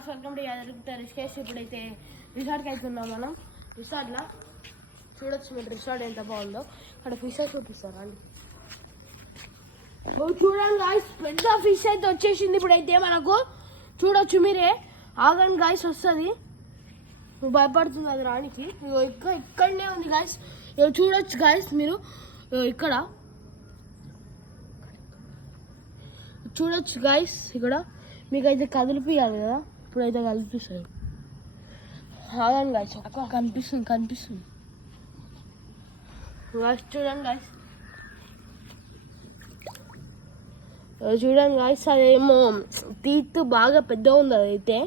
Guys welcome to Rishikesh. ఇప్పుడైతే రిసార్ట్కి అవుతున్నాం మనం. రిసార్ట్లో చూడొచ్చు మీరు రిసార్ట్ ఎంత బాగుందో. అక్కడ ఫిషెస్ చూపిస్తారు అండి. చూడండి గాయ్స్, పెద్ద ఫిష్ అయితే వచ్చేసింది. ఇప్పుడైతే మనకు చూడొచ్చు మీరే. ఆగండి గాయ్స్, వస్తుంది. భయపడుతుంది అది రానికి. ఇక్కడనే ఉంది గాయ్స్. చూడొచ్చు గాయ్స్ మీరు. ఇక్కడ చూడొచ్చు గాయ్స్. ఇక్కడ మీకైతే కదిలిపియాలి కదా, ఇప్పుడైతే కనిపిస్తుంది. ఆగండి గాయ్స్, కనిపిస్తుంది గాయ్స్. చూడండి గాయ్స్, అదేమో టీత్ బాగా పెద్దగా ఉంది. అదైతే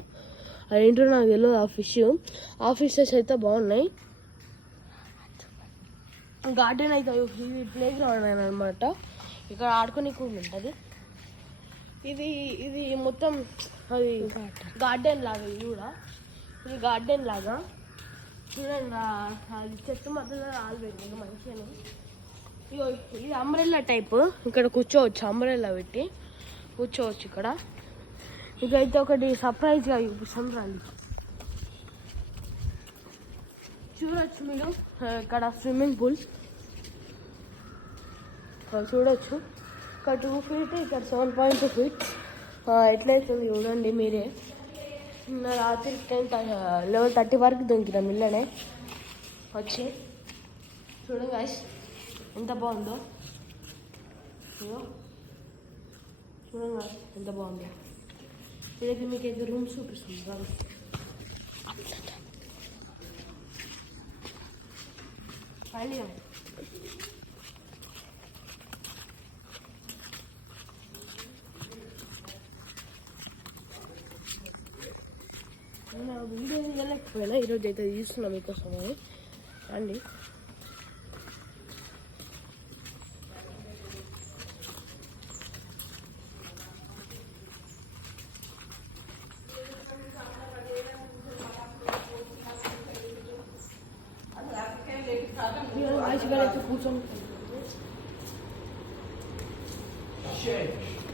అదేంటో నాకు తెలియదు. ఆ ఫిషెస్ అయితే బాగున్నాయి. గార్డెన్ అయితే ఇది ప్లే గ్రౌండ్ అనమాట. ఇక్కడ ఆడుకోనికి ఉంటుంది. ఇది మొత్తం అది గార్డెన్ లాగా. ఇది గార్డెన్ లాగా. చూడండి, అది చెట్టు మధ్యలో రాళ్ళు పెట్టింది మంచిగా. ఇది అంబ్రెల్లా టైప్. ఇక్కడ కూర్చోవచ్చు, అంబ్రెల్లా పెట్టి కూర్చోవచ్చు ఇక్కడ. ఇకైతే ఒకటి సర్ప్రైజ్గా చూపిస్తాం రండి. చూడొచ్చు మీరు ఇక్కడ స్విమ్మింగ్ పూల్ చూడొచ్చు. ఇక్కడ 2 feet, ఇక్కడ 7.2 feet. ఎట్లయితుంది చూడండి మీరే. రాత్రి 11:30 వరకు దొరికినాం ఇళ్ళనే వచ్చి. చూడండి గాయ్స్ ఎంత బాగుందో. చూడండి గాయ్స్ ఎంత బాగుందో. ఇదైతే మీకైతే రూమ్స్ చూపిస్తుంది కాదు. ఫైనల్ వీడియో తీయలేకపోయినా ఈరోజు అయితే తీస్తున్నాం మీకోసం అని అండి. అయితే కూర్చొని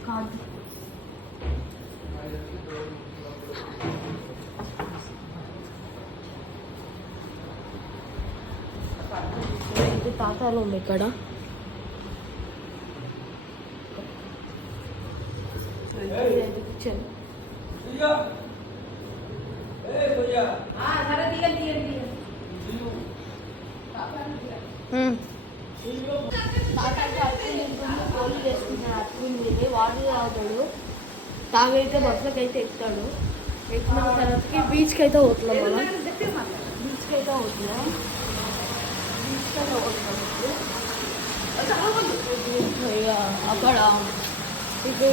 కార్డు తాతాలు ఉంది ఇక్కడ. కిచెన్ కోళ్ళు చేసుకుంటాడు. అట్టుకుంది వాటర్ తాగుతాడు. తాగైతే బస్సులకి అయితే ఎక్కుతాడు. ఎక్కిన తర్వాతకి బీచ్కి అయితే పోతున్నాం మనం. బీచ్కి అయితే పోతున్నాం. అక్కడ ఇప్పుడు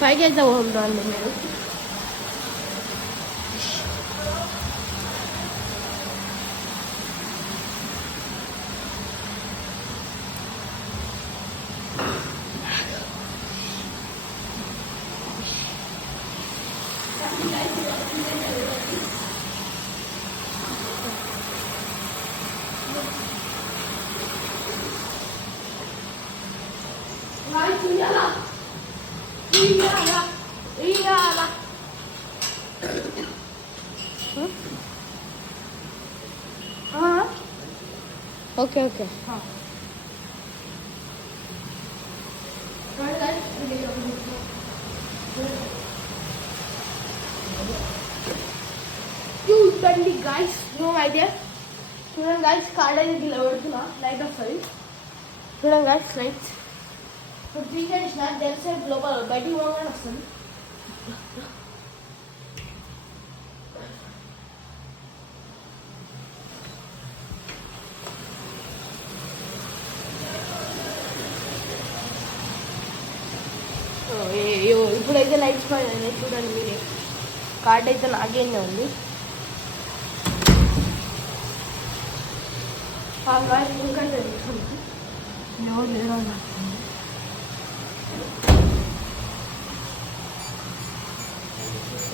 పైకి అయితే పోతుందండి మీరు. Okay okay. చూడండి గాయ్స్, నో ఐడియా. చూడండి గాయ్స్, కార్డ్ అయితే ఇలా పెడుతున్నా. లైట్ వస్తుంది చూడండి గాయ్స్. లైట్స్ ఇప్పుడు తీసేసిన తెలిసేపు లోపల బయటికి పోగానే వస్తుంది. ఇప్పుడైతే లైట్స్ పడినాయి చూడండి మీరే. కార్డ్ అయితే నాకేనే ఉంది. ఇంకా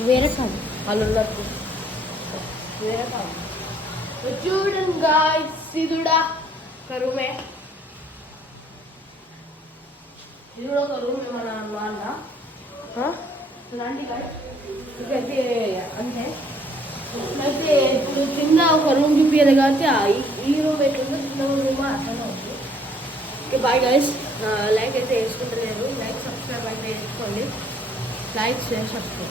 వేరే కాదు వాళ్ళు ఉన్నారు. వేరే కాదు. చూడండి గాయ్స్, ఇది కూడా ఒక రూమే. ఇది కూడా ఒక రూమే మన నాన్న. అలాంటి ఇదైతే అంతే. అయితే ఇప్పుడు కింద ఒక రూమ్ చూపించాలి కాబట్టి ఈ రూమ్ ఎట్లుందో చిన్న రూమ్ అట్లనే ఉంది. Okay bye guys. లైక్ అయితే వేసుకుంటలేరు, లైక్ సబ్స్క్రైబ్ అయితే వేసుకోండి. Like share subscribe.